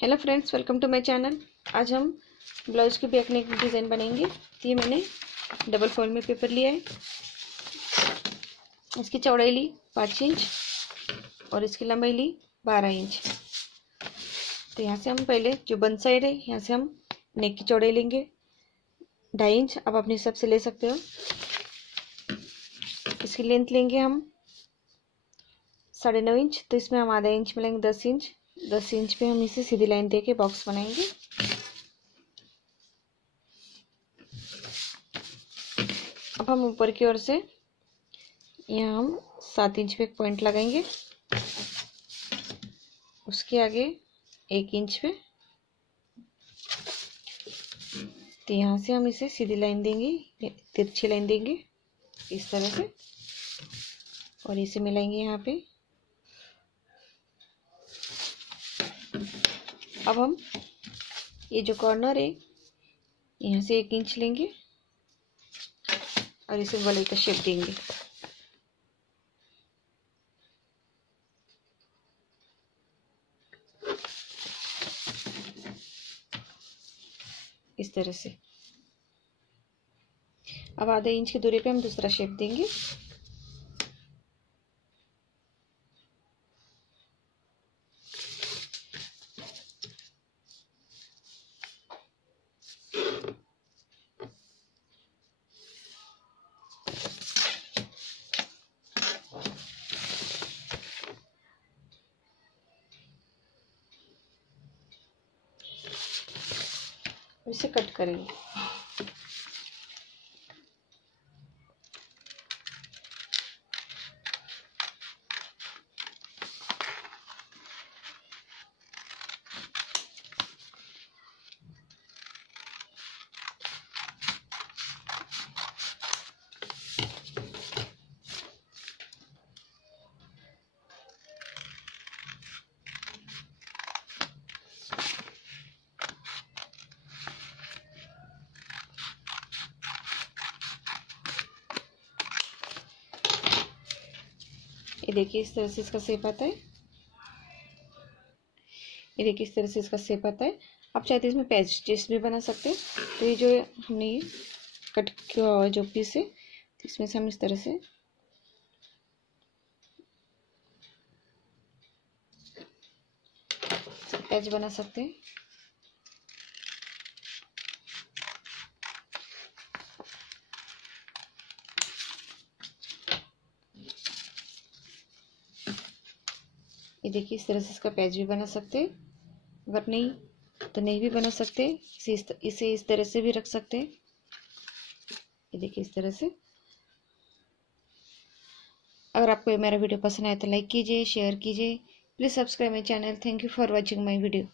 Hello friends, welcome to my channel. आज हम blouse की बैक नेक डिज़ाइन बनेंगे। तो ये मैंने डबल फोल्ड में पेपर लिया है। इसकी चौड़ाई ली 5 इंच और इसकी लंबाई ली 12 इंच। तो यहाँ से हम पहले जो बंद साइड है यहाँ से हम नेक की चौड़ाई लेंगे 2.5 इंच। आप अपने हिसाब से ले सकते हो। इसकी लेंथ लेंगे हम 9.5 इंच। तो इसमें हम आधा इंच में लेंगे 10 इंच। 10 इंच पे हम इसे सीधी लाइन दे के बॉक्स बनाएंगे। अब हम ऊपर की ओर से यहाँ हम 7 इंच पे एक पॉइंट लगाएंगे, उसके आगे 1 इंच पे। तो यहाँ से हम इसे सीधी लाइन देंगे, तिरछी लाइन देंगे इस तरह से, और इसे मिलाएंगे यहाँ पे। अब हम ये जो कॉर्नर है यहाँ से 1 इंच लेंगे और इसे वलय का शेप देंगे। इस तरह से। अब आधे इंच की दूरी पे हम दूसरा शेप देंगे। इसे कट करेंगे। ये देखिए इस तरह से इसका शेप आता है। ये देखिए इस तरह से इसका शेप आता है। आप चाहते हैं इसमें पैचेस भी बना सकते हैं। तो ये जो हमने ये कट किया हुआ जो पीस है, तो इसमें से हम इस तरह से पैच बना सकते हैं। ये देखिए इस तरह से इसका पैच भी बना सकते हैं। अगर नहीं तो नहीं भी बना सकते। इसे इस तरह से भी रख सकते हैं। ये देखिए इस तरह से। अगर आपको ये मेरा वीडियो पसंद आए तो लाइक कीजिए, शेयर कीजिए। Please subscribe my channel. Thank you for watching my video.